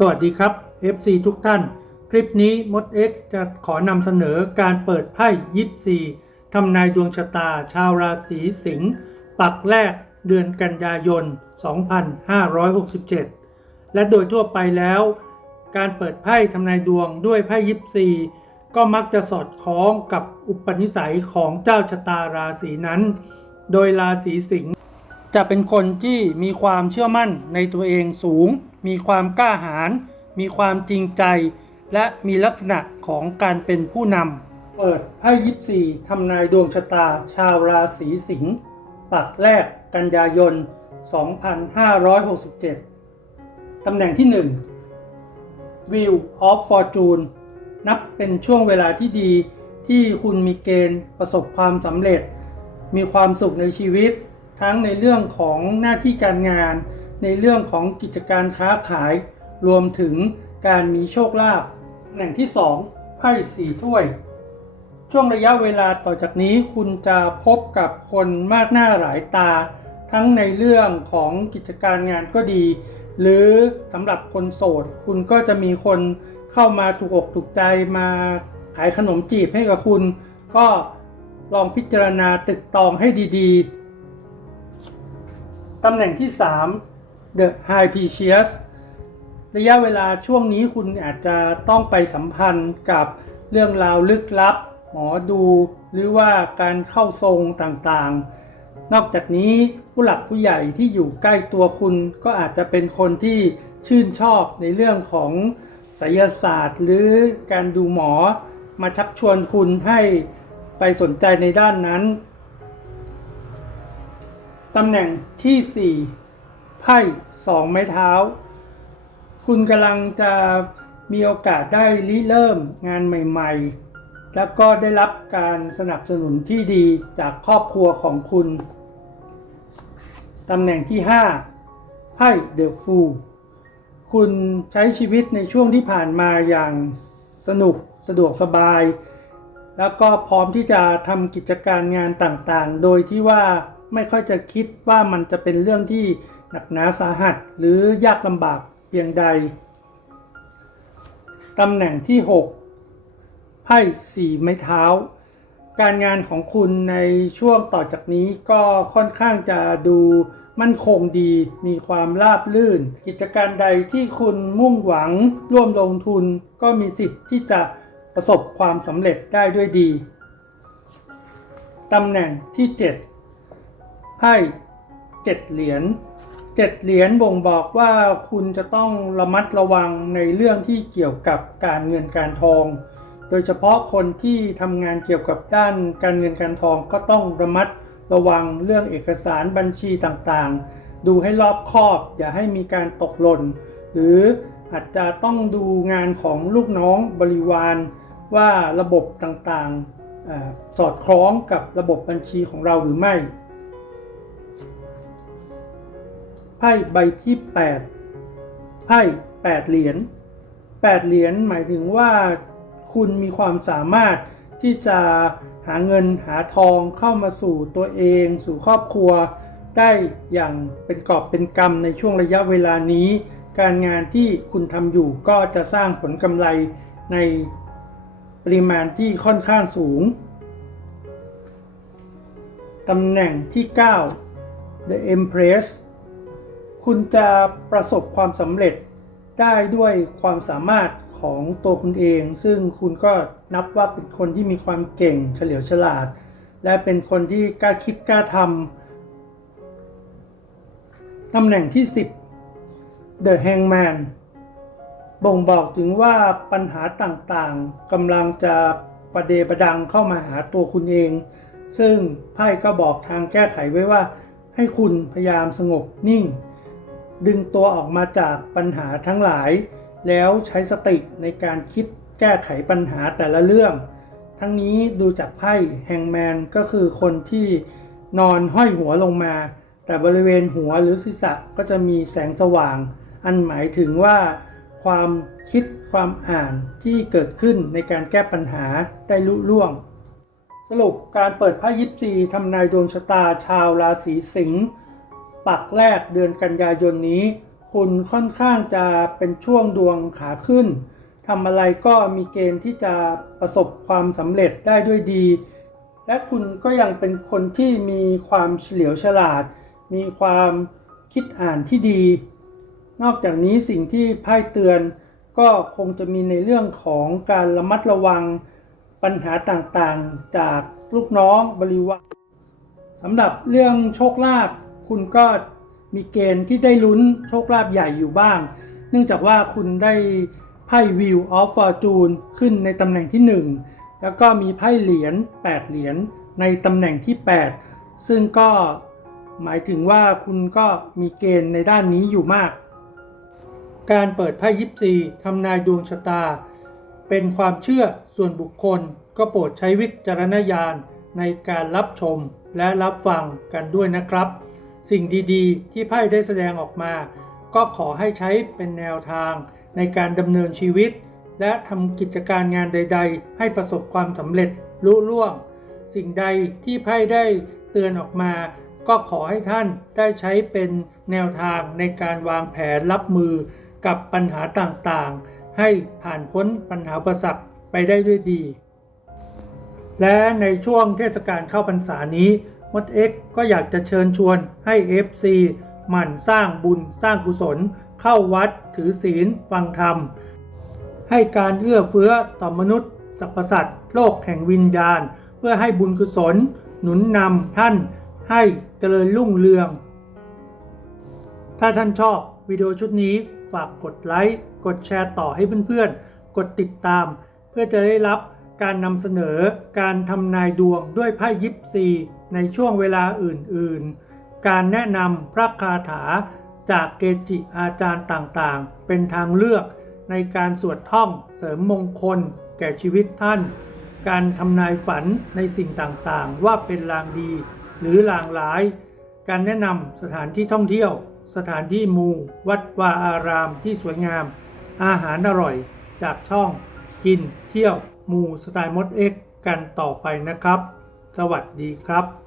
สวัสดีครับ FC ทุกท่าน คลิปนี้มด X จะขอนำเสนอการเปิดไพ่ยิปซีทำนายดวงชะตาชาวราศีสิงห์ปักแรกเดือนกันยายน 2567 และโดยทั่วไปแล้ว การเปิดไพ่ทำนายดวงด้วยไพ่ยิปซีก็มักจะสอดคล้องกับอุปนิสัยของเจ้าชะตาราศีนั้น โดยราศีสิงห์จะเป็นคนที่มีความเชื่อมั่นในตัวเองสูง มีความกล้าหาญมีความจริงใจ และมีลักษณะของการเป็นผู้นำเปิดไพ่ยิปซีทำนายดวงชะตา ชาวราศีสิงห์ปักแรกกันยายน 2567 ตำแหน่งที่1 Wheel of Fortune นับเป็นช่วงเวลาที่ดีที่คุณมีเกณฑ์ประสบความสำเร็จ มีความสุขในชีวิต ทั้งในเรื่องของหน้าที่การงาน ในเรื่องของกิจการค้าขาย รวมถึงการมีโชคลาภตำแหน่งที่2ไพ่สีถ้วย ช่วงระยะเวลาต่อจากนี้คุณจะพบกับคนมากหน้าหลายตา ทั้งในเรื่องของกิจการงานก็ดี หรือสำหรับคนโสด คุณก็จะมีคนเข้ามาถูกอกถูกใจมาขายขนมจีบให้กับคุณ ก็ลองพิจารณาตึกตองให้ดีๆ ตำแหน่งที่ 3 The High p r e c i o u s ระยะเวลาช่วงนี้คุณอาจจะต้องไปสัมพันธ์กับเรื่องราวลึกลับ หมอดู หรือว่าการเข้าทรงต่างๆ นอกจากนี้ผู้หลักผู้ใหญ่ที่อยู่ใกล้ตัวคุณก็อาจจะเป็นคนที่ชื่นชอบในเรื่องของไสยศาสตร์ หรือการดูหมอมาชักชวนคุณให้ไปสนใจในด้านนั้น ตำแหน่งที่ 4 ไพ่สองไม้เท้า คุณกำลังจะมีโอกาสได้ริเริ่มงานใหม่ ๆ แล้วก็ได้รับการสนับสนุนที่ดีจากครอบครัวของคุณตำแหน่งที่ 5ไพ่เดอะฟูลคุณใช้ชีวิตในช่วงที่ผ่านมาอย่างสนุกสะดวกสบาย แล้วก็พร้อมที่จะทำกิจการงานต่างๆ โดยที่ว่าไม่ค่อยจะคิดว่ามันจะเป็นเรื่องที่ หนักหนาสาหัสหรือยากลำบากเพียงใด ตำแหน่งที่ 6 ไพ่สี่ไม้เท้า การงานของคุณในช่วงต่อจากนี้ก็ค่อนข้างจะดูมั่นคงดีมีความราบลื่น กิจการใดที่คุณมุ่งหวังร่วมลงทุนก็มีสิทธิ์ที่จะประสบความสำเร็จได้ด้วยดี ตำแหน่งที่ 7ไพ่เจ็ดเหรียญ เจ็ดเหรียญบ่งบอกว่าคุณจะต้องระมัดระวังในเรื่องที่เกี่ยวกับการเงินการทอง โดยเฉพาะคนที่ทำงานเกี่ยวกับด้านการเงินการทองก็ต้องระมัดระวังเรื่องเอกสารบัญชีต่างๆ ดูให้รอบคอบ อย่าให้มีการตกหล่น หรืออาจจะต้องดูงานของลูกน้องบริวาร ว่าระบบต่างๆอสอดคล้องกับระบบบัญชีของเราหรือไม่ ไพ่ใบที่ 8 ไพ่8เหรียญ8เหรียญหมายถึงว่าคุณมีความสามารถที่จะหาเงินหาทองเข้ามาสู่ตัวเอง สู่ครอบครัว ได้อย่างเป็นกอบเป็นกำในช่วงระยะเวลานี้ การงานที่คุณทำอยู่ก็จะสร้างผลกำไรในปริมาณที่ค่อนข้างสูงตำแหน่งที่ 9 The Empress คุณจะประสบความสำเร็จได้ด้วยความสามารถของตัวคุณเอง ซึ่งคุณก็นับว่าเป็นคนที่มีความเก่งเฉลียวฉลาด และเป็นคนที่กล้าคิดกล้าทำตำแหน่งที่ 10 The Hangman บ่งบอกถึงว่าปัญหาต่างๆกำลังจะประเดประดังเข้ามาหาตัวคุณเอง ซึ่งไพ่ก็บอกทางแก้ไขไว้ว่า ให้คุณพยายามสงบนิ่ง ดึงตัวออกมาจากปัญหาทั้งหลาย แล้วใช้สติในการคิดแก้ไขปัญหาแต่ละเรื่อง ทั้งนี้ดูจากไพ่แฮงแมนก็คือคนที่นอนห้อยหัวลงมา แต่บริเวณหัวหรือศีรษะก็จะมีแสงสว่าง อันหมายถึงว่าความคิดความอ่านที่เกิดขึ้นในการแก้ปัญหาได้ลุล่วง สรุปการเปิดไพ่ยิปซีทำนายดวงชะตาชาวราศีสิงห์ ปักแรกเดือนกันยายนนี้ คุณค่อนข้างจะเป็นช่วงดวงขาขึ้นทำอะไรก็มีเกณฑ์ที่จะประสบความสำเร็จได้ด้วยดี และคุณก็ยังเป็นคนที่มีความเฉลียวฉลาด มีความคิดอ่านที่ดี นอกจากนี้สิ่งที่ไพ่เตือนก็คงจะมีในเรื่องของการระมัดระวังปัญหาต่างๆจากลูกน้องบริวารสำหรับเรื่องโชคลาภ คุณก็มีเกณฑ์ที่ได้ลุ้นโชคลาภใหญ่อยู่บ้าง เนื่องจากว่าคุณได้ไพ่ Wheel of Fortune ขึ้นในตำแหน่งที่ 1 แล้วก็มีไพ่เหรียญ8เหรียญในตำแหน่งที่ 8 ซึ่งก็หมายถึงว่าคุณก็มีเกณฑ์ในด้านนี้อยู่มาก การเปิดไพ่ยิปซีทำนายดวงชะตา เป็นความเชื่อส่วนบุคคลก็โปรดใช้วิจารณญาณในการรับชมและรับฟังกันด้วยนะครับ สิ่งดีๆ ที่ไพ่ได้แสดงออกมา ก็ขอให้ใช้เป็นแนวทางในการดำเนินชีวิต และทำกิจการงานใด ๆ ให้ประสบความสำเร็จลุล่วง สิ่งใดที่ไพ่ได้เตือนออกมา ก็ขอให้ท่านได้ใช้เป็นแนวทางในการวางแผนรับมือกับปัญหาต่างๆ ให้ผ่านพ้นปัญหาประสักไปได้ด้วยดี และในช่วงเทศกาลเข้าพรรษานี้ ดเอ็กก็อยากจะเชิญชวนให้ FC หมั่นสร้างบุญสร้างกุศล เข้าวัดถือศีลฟังธรรม ให้การเอื้อเฟื้อต่อมนุษย์สรรพสัตว์โลกแห่งวิญญาณ เพื่อให้บุญกุศล หนุนนำท่านให้เจริญรุ่งเรือง ถ้าท่านชอบวิดีโอชุดนี้ฝากกดไลค์ กดแชร์ต่อให้เพื่อนๆ กดติดตาม เพื่อจะได้รับ การนำเสนอการทำนายดวงด้วยไพ่ยิปซีในช่วงเวลาอื่นๆ การแนะนำพระคาถาจากเกจิอาจารย์ต่างๆ เป็นทางเลือกในการสวดท่องเสริมมงคลแก่ชีวิตท่าน การทำนายฝันในสิ่งต่างๆ ว่าเป็นลางดีหรือลางร้าย การแนะนำสถานที่ท่องเที่ยว สถานที่มู วัดวาอารามที่สวยงาม อาหารอร่อยจากช่อง กินเที่ยว มูสไตล์มดเอ็กกันต่อไปนะครับ สวัสดีครับ